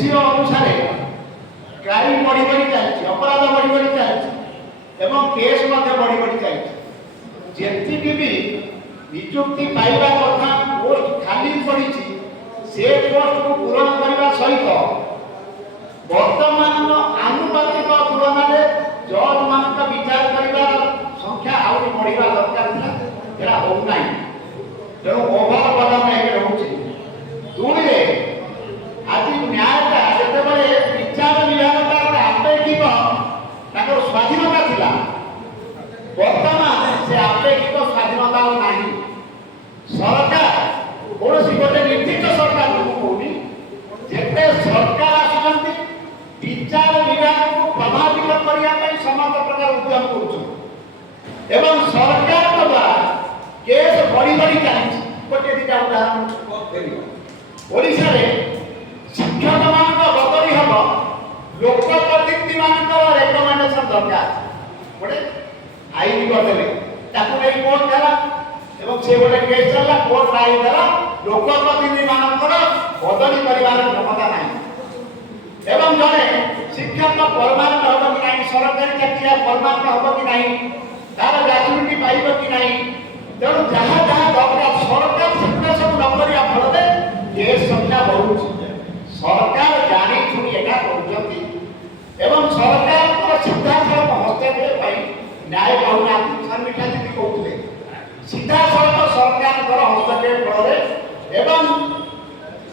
Ratio अनुसार crime बढ़ी बढ़ी चलती, अपराध बढ़ी बढ़ी चलती एवं केस बढ़ी बढ़ी चलती। जी भी नियुक्ति पाइबा कथा पोस्ट खाली पड़ी से पोस्ट को पूरण करने सहित वर्तमान आनुपातिक तुलन में जज मान विचार करने संख्या आउरी बढ़ा दरकार था होना तेणु ओभर बदल रोचे दूरी आज न्यायटा जिते विचार विभाग आपेक्षिक स्वाधीनता थिला वर्तमान से आपेक्षिक स्वाधीनता ना सरकार कौन गोटे निर्दिष्ट सरकार कहूनी जिते सरकार आसुँच विचार विभाग को प्रभावित करने समस्त प्रकार उद्यम कर सरकार द्वारा केस बढ़ी बढ़ी चलती। गोटे दुटा उदाहरण ओडिशा रे शिक्षक मान बदली हम लोकप्रतिनिधि मान रेकमेंडेशन दरकार गोटे आईन करदे ताकू कोर्ट देला एवं से गोटे केस चलला कोर्ट राय देला लोकप्रतिनिधि मान बदली कर क्षमता ना एवं जड़े शिक्षक परमानेंट हम कि नहीं सरकारी चाकरिया परमानेंट हम कि नहीं तार ग्रेजुएटी पाइब कि नहीं तेणु जहाँ जहाँ दरकार सरकार शिक्षा सब नकर फल केस संख्या बढ़ुची सरकार जानी शुणी यहाँ कर सरकार सीधा सड़क हस्तक्षेप न्याय कहना शर्मिष्ठा दीदी कहते सीधा सड़क सरकार हस्तक्षेप फल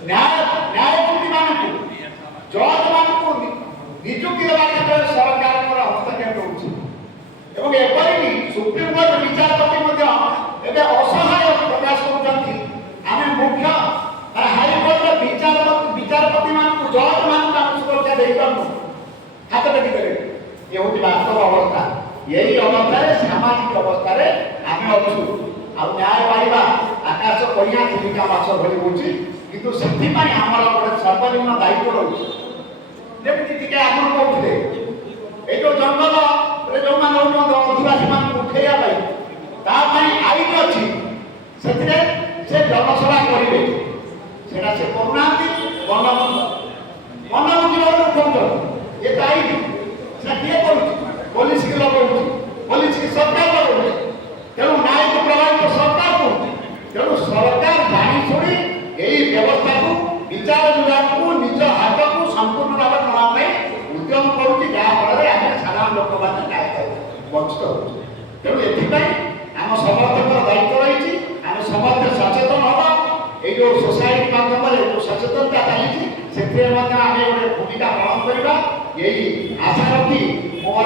न्यायमूर्ति मान जज मान नियुक्ति देवा क्षेत्र में सरकार हस्तक्षेप होपरिक सुप्रीमकोर्ट विचारपति असहाय प्रकाश कर मुख्य हाइकोर्ट विचारपति मान जज मान सुरक्षा दे पार्नु हाथ टेकी देवे ये हूँ वास्तव अवस्था। यही अवस्था सामाजिक अवस्था आम अच्छु आ न्याय पाइबा आकाश कहिया चिलिका माछ भली होची किंतु सेथि पई हमर गोटे सर्वनिम्न दायित्व रही जेमति टिके आगुन कहते ए जो जंगल रे जो मान आदिवासी मान उठेया पाई आईन अच्छी से जनसेवा करेंगे सेटा से करूना बनमुखी उठाऊ ये आईन से किए कर पुलिस की लगे पुलिस की सरकार लगे तेणु न्याय को प्रभावित सरकार को तेणु सरकार जाशुणी यही व्यवस्था को विचार विभाग को निज हाथ को संपूर्ण भाव नवा उद्यम करुच्ची जहाँफल आम साधारण लोक मैंने न्याय वंचित हो तेणु एम समस्त दायित्व रही आम समस्त सचेतन हम ये जो सोसाइटी माध्यम जो सचेतनता चली से गोटे भूमिका पालन करवा यही आशा रखी मोर